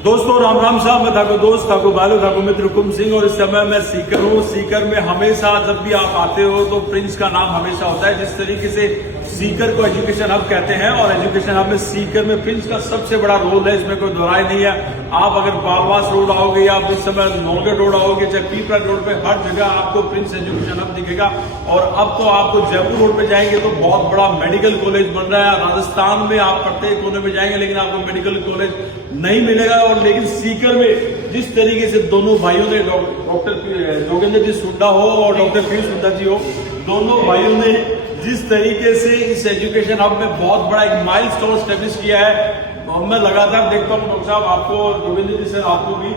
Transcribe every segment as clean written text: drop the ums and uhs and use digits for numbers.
दोस्तों राम राम साहब, मैं ठाकुर दोस्त ठाकुर बालू ठाकुर मित्र हुकुम सिंह और इस समय मैं सीकर हूँ। सीकर में हमेशा जब भी आप आते हो तो प्रिंस का नाम हमेशा होता है। जिस तरीके से सीकर को एजुकेशन हब कहते हैं और एजुकेशन हब में सीकर में प्रिंस का सबसे बड़ा रोल है, इसमें कोई दोहराई नहीं है। आप अगर बालवास रोड आओगे या आप इस समय नौगढ़ रोड आओगे, चाहे पीपरा रोड पे, हर जगह आपको प्रिंस एजुकेशन हब दिखेगा। और अब तो आपको जयपुर रोड पे जाएंगे तो बहुत बड़ा मेडिकल कॉलेज बन रहा है। राजस्थान में आप प्रत्येक कोने में जाएंगे लेकिन आपको मेडिकल कॉलेज नहीं मिलेगा। और लेकिन सीकर में जिस तरीके से दोनों भाइयों ने, डॉक्टर जोगेंद्र जी सुंडा हो और डॉक्टर पीयूष सुंडा जी हो, दोनों भाइयों ने जिस तरीके से इस एजुकेशन हब में बहुत बड़ा एक माइलस्टोन स्टैब्लिश किया है, और मैं लगातार देखता हूँ डॉक्टर साहब, आपको जोगेंद्र जी सर, आपको भी,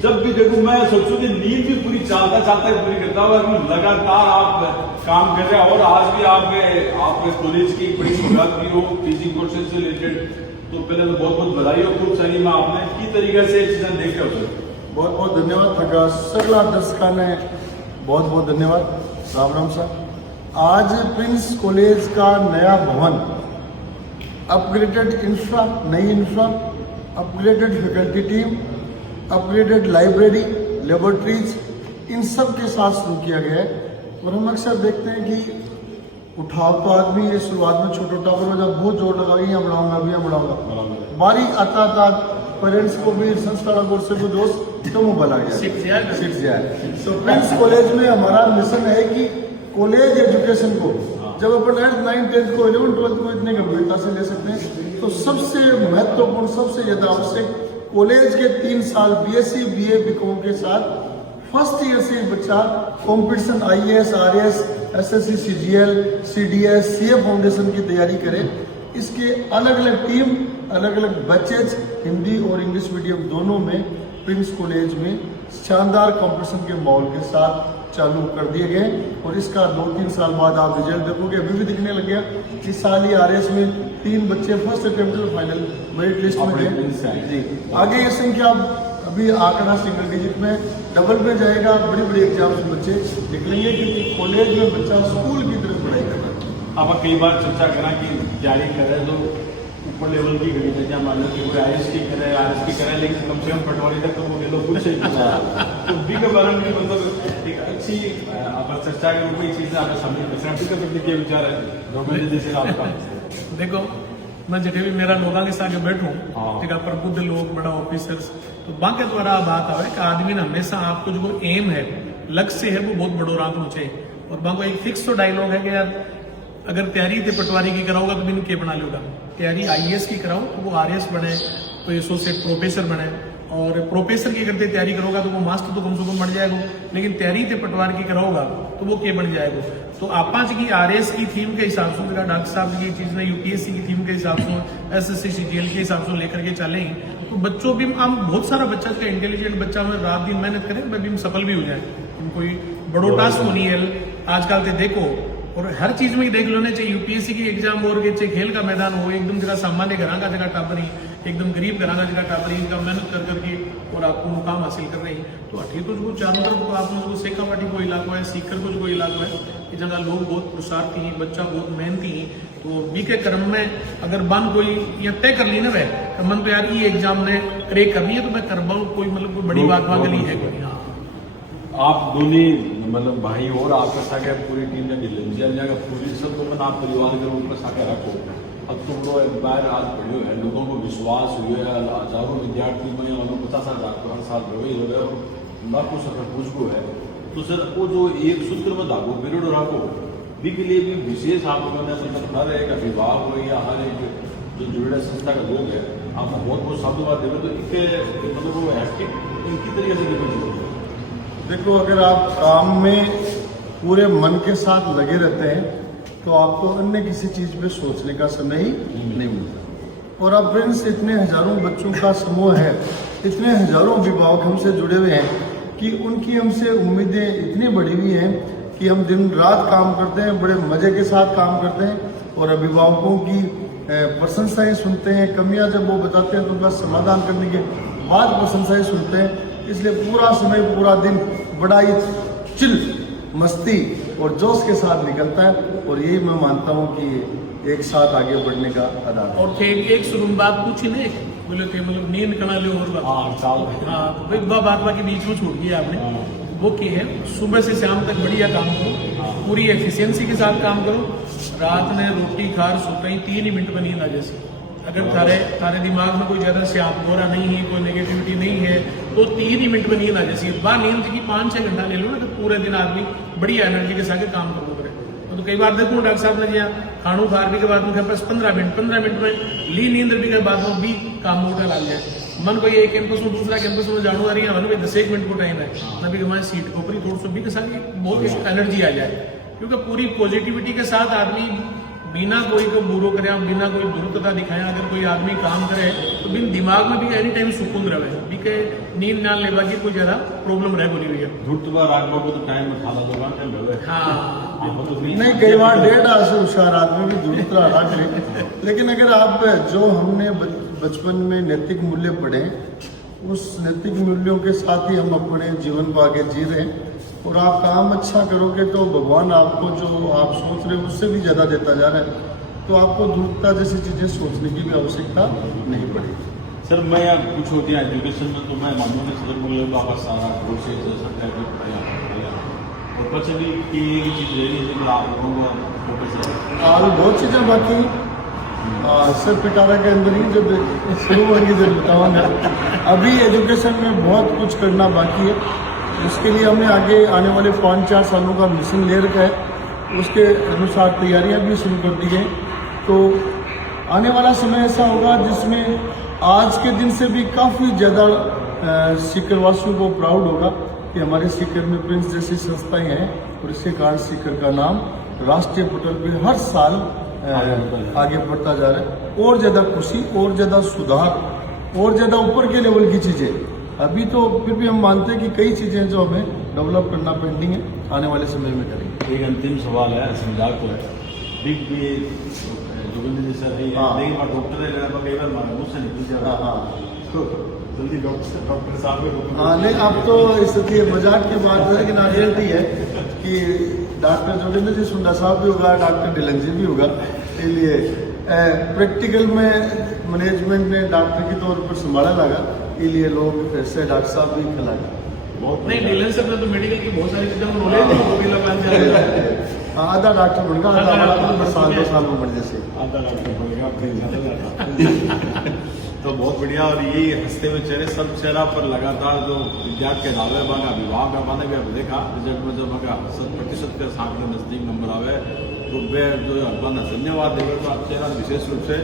जब भी देखूं मैं सोचूं कि नींद भी पूरी चालता पूरी करता हुआ लगातार आप काम कर रहे हैं। और आज भी आपके कॉलेज की बड़ी शुरुआत की हो टीचिंग कोर्सेज से रिलेटेड, तो पहले तो बहुत बहुत बधाई हो। खूप सारी मैं आपने की तरीके से चीजें देख रहे हो। बहुत बहुत धन्यवाद थका सगळा दर्शकांना बहुत बहुत धन्यवाद। राम राम सर, आज प्रिंस कॉलेज का नया भवन, अपग्रेडेड इंफ्रा, नई infra, upgraded faculty team, upgraded library, laboratories, इन सब के साथ शुरू किया गया है। और हम अक्सर देखते हैं कि उठाव तो आदमी ये शुरुआत में छोटा टावर जब बहुत जोर लगा यहाँ बढ़ाऊंगा अभी यहाँ बढ़ाऊंगा, बारी आता था पेरेंट्स को भी संस्कार बोर्ड से भी दोस्त तो मुँह बना गया सीट जाए। तो प्रिंस कॉलेज में हमारा मिशन है कि कॉलेज एजुकेशन को जब अपन 8th 9th 10th को 11th 12th को इतने गंभीरता से ले सकते हैं, तो सबसे महत्वपूर्ण, सबसे ज्यादा आवश्यक कॉलेज के 3 साल बीएससी बीए बीकॉम के साथ फर्स्ट ईयर से बच्चा competition IAS RAS SSC CGL CDS CA foundation की तैयारी करे। इसके अलग अलग टीम, अलग अलग बैचेज, हिंदी और इंग्लिश मीडियम दोनों में प्रिंस कॉलेज में शानदार कंपटीशन के माहौल के साथ चालू कर दिए गए। और इसका 2-3 साल बाद आप रिजल्ट देखोगे, अभी भी दिखने लग गया। इस साल ही आरएएस में 3 बच्चे फर्स्ट अटेम्प्ट में फाइनल मेरिट लिस्ट में गए जी। आगे ये संख्या अभी आंकड़ा सिंगल डिजिट में डबल में जाएगा। बड़ी बड़ी एग्जाम्स में बच्चे निकलेंगे क्योंकि कॉलेज में बच्चा स्कूल की तरफ पढ़ाई कर रहा है। आप कई बार चर्चा करा कि जारी करें तो ऊपर लेवल की गणित है, मान लो कि कोई आईएएस की करे, आरएस की करे, लेकिन कम से कम पटवारी तक तो वो लोग पूछे तो बी के बारे में मतलब एक अच्छी आप चर्चा के रूप में चीजें आपके सामने क्या विचार है जैसे आपका? देखो, मैं जितने भी मेरा लोगों के साथ बैठूं, ठीक है, प्रबुद्ध लोग, बड़ा ऑफिसर्स, तो बाकी द्वारा बात आवे कि आदमी ने हमेशा आपको जो एम है, लक्ष्य है, वो बहुत बड़ो रखना चाहिए। और बाको एक फिक्स तो डायलॉग है कि यार अगर तैयारी थे पटवारी की कराओगा तो बिन के बना लोगा, तैयारी आईएएस की कराओ तो वो आरएएस बने, कोई एसोसिएट प्रोफेसर बने, और प्रोफेसर की करते तैयारी करोगा तो वो मास्टर तो कम से कम बन जाएगा। लेकिन तैयारी थे पटवारी की कराओगा तो वो के बन जाएगा। तो आपा की आरएएस की थीम के हिसाब से, डॉक्टर साहब की चीज ने यूपीएससी की थीम के हिसाब से, एसएससी सीजीएल के हिसाब से लेकर के चले, तो बच्चों भी हम बहुत सारा बच्चा का इंटेलिजेंट बच्चा में रात दिन मेहनत करें, मैं भी सफल भी हो जाए। कोई बड़ो टास्क नहीं है आजकल तो देखो। और हर चीज में देख लो ना, चाहे यूपीएससी की एग्जाम और चाहे खेल का मैदान हो, एकदम जगह सामान्य घरा का जगह टापरी, एकदम गरीब घरा का जगह टापरी, इनका मेहनत कर करके और आपको मुकाम हासिल कर रही। तो अठी तो जो चारों तरफ तो आपने जो सेकावाटी को इलाका है, सीकर को जो इलाका है, ये जगह लोग बहुत पुरुषार्थी हैं, बच्चा बहुत मेहनती है। तो बी के क्रम में अगर बन कोई ये तय कर ली ना वह मन तो यार ये एग्जाम ने क्रैक करनी है तो मैं कर पाऊँ, कोई मतलब कोई बड़ी बात वाली है कोई। हाँ, आप दोनों मतलब भाई और आपका साथ पूरी टीम ने जाएगा पूरी सब लोग आप परिवार के ऊपर साथ रखो। अब तुम लोग एक बार आज बढ़ियो है, लोगों को विश्वास हुए है, हजारों विद्यार्थी में 50,000 साल रहे और लाखों सफर पूछो है। तो सर वो जो एक सूत्र में धागो पीरियड रखो भी के लिए भी विशेष आप लोगों ने हर एक अभिभावक हो या हर एक जो जुड़े संस्था का लोग है, आप बहुत बहुत साधुवाद देवे। तो इनके मतलब वो एक्टिव इनकी तरीके से देखो। देखो, अगर आप काम में पूरे मन के साथ लगे रहते हैं तो आपको अन्य किसी चीज पे सोचने का समय ही नहीं मिलता। और अब प्रिंस इतने हजारों बच्चों का समूह है, इतने हजारों अभिभावक हमसे जुड़े हुए हैं कि उनकी हमसे उम्मीदें इतनी बढ़ी हुई हैं कि हम दिन रात काम करते हैं, बड़े मजे के साथ काम करते हैं और अभिभावकों की प्रशंसाएं सुनते हैं। कमियां जब वो बताते हैं तो बस समाधान करने के बाद प्रशंसाएं सुनते हैं। इसलिए पूरा समय, पूरा दिन बड़ा ही चिल, मस्ती और जोश के साथ निकलता है। और यही मैं मानता हूँ कि एक साथ आगे बढ़ने का आधार। और एक शुरू बात पूछी नहीं, बोले थे मतलब नींद कना लो और बात हाँ साल हाँ तो एक बात बाकी बीच में छूट गई आपने वो की है सुबह से शाम तक बढ़िया काम करो पूरी एफिशिएंसी के साथ काम करो रात में रोटी खार सोते ही 3 ही मिनट में नींद आ जैसी अगर तारे दिमाग में कोई ज्यादा श्याप गोरा नहीं है कोई नेगेटिविटी नहीं है तो 3 ही मिनट में नींद आ जैसी बाहर नींद की 5-6 घंटा ले लो ना तो पूरे दिन आदमी बढ़िया एनर्जी के साथ काम करो करे तो कई बार देखो डॉक्टर साहब ने जिया खाणु खार भी के बाद में बस 15 मिनट में ली नींद भी के बाद में भी काम मोटा लाग जाए मन को एक कैंपस में दूसरा कैंपस में जाणु आ रही है भाई 10 मिनट को टाइम है तभी हमारी सीट को ऊपर थोड़ा सा भी के साथ बहुत एनर्जी आ जाए क्योंकि पूरी पॉजिटिविटी के साथ आदमी बिना कोई को बुरो करे बिना कोई दुरुतता दिखाया अगर कोई आदमी काम करे तो बिन दिमाग में भी एनी टाइम सुकून रहे भी के नींद ना लेवा की कोई ज्यादा प्रॉब्लम रह बोली भैया धुटवा राग को तो टाइम में खाना दो घंटे हाँ नहीं कई बार 1.5 से होशियार आदमी भी दूसरा रख ले लेकिन अगर आप जो हमने बचपन में नैतिक मूल्य पढ़े उस नैतिक मूल्यों के साथ ही हम अपने जीवन को आगे जी रहे हैं और आप काम अच्छा करोगे तो भगवान आपको जो आप सोच रहे हो उससे भी ज़्यादा देता जा रहा है तो आपको धूर्तता जैसी चीज़ें सोचने की भी आवश्यकता नहीं पड़ेगी। सर मैं अब कुछ होती है एजुकेशन में तो मैं मानूँ कि सर बोले तो आपका सारा कोर्सेज सरकार भी पढ़ाया और कुछ भी की चीज़ रही है जो आप लोगों को फोकस है और बहुत चीज़ें बाकी सर पिटारा के अंदर ही जब शुरू होंगी जब बताऊँगा अभी एजुकेशन में बहुत कुछ करना बाकी है उसके लिए हमने आगे आने वाले 5-4 सालों का मिशन ले रखा है उसके अनुसार तैयारियां भी शुरू कर दी गई तो आने वाला समय ऐसा होगा जिसमें आज के दिन से भी काफ़ी ज़्यादा सीकर वासियों को प्राउड होगा कि हमारे सीकर में प्रिंस जैसी संस्थाएं हैं और इसके कारण सीकर का नाम राष्ट्रीय पटल पर हर साल आगे बढ़ता जा रहा है और ज़्यादा खुशी और ज़्यादा सुधार और ज़्यादा ऊपर के लेवल की चीज़ें अभी तो फिर भी हम मानते हैं कि कई चीज़ें जो हमें डेवलप करना पेंडिंग है आने वाले समय में करेंगे। एक अंतिम सवाल है समझा को बिग बी जोगिंदर जी सर है लेकिन मैं डॉक्टर है कई बार मारा मुझसे नहीं पूछा हाँ तो जल्दी डॉक्टर साहब हाँ नहीं अब तो स्थिति मजाक की बात है लेकिन रियलिटी है कि डॉक्टर जोगिंदर जी सुंडा साहब भी होगा डॉक्टर ढिलन जी भी होगा इसलिए प्रैक्टिकल में मैनेजमेंट ने डॉक्टर के तौर पर संभाला लगा इसलिए लोग ऐसे डॉक्टर साहब भी खिलाए बहुत नहीं ढिलन सर ने तो मेडिकल की बहुत सारी चीजों में नॉलेज है वो भी लगा आधा डॉक्टर बन गया आधा साल 2 साल में बढ़ जैसे आधा डॉक्टर बन गया तो बहुत बढ़िया और यही हंसते हुए चेहरे सब चेहरा पर लगातार जो विद्यार्थी के दावे बागा विभाग का मैंने भी अब देखा रिजल्ट में जब 70% के साथ में नजदीक नंबर आवे तो वे जो अखबार धन्यवाद देगा तो आप चेहरा विशेष रूप से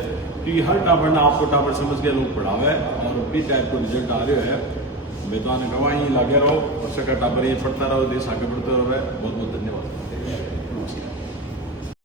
कि हर टावर ने आपको टावर समझ के लोग पढ़ावे और भी टाइप को रिजल्ट आ रहे है मैं तो आने गवाही लगे रहो और सका टावर ये पढ़ता रहो देश आगे बढ़ते रहो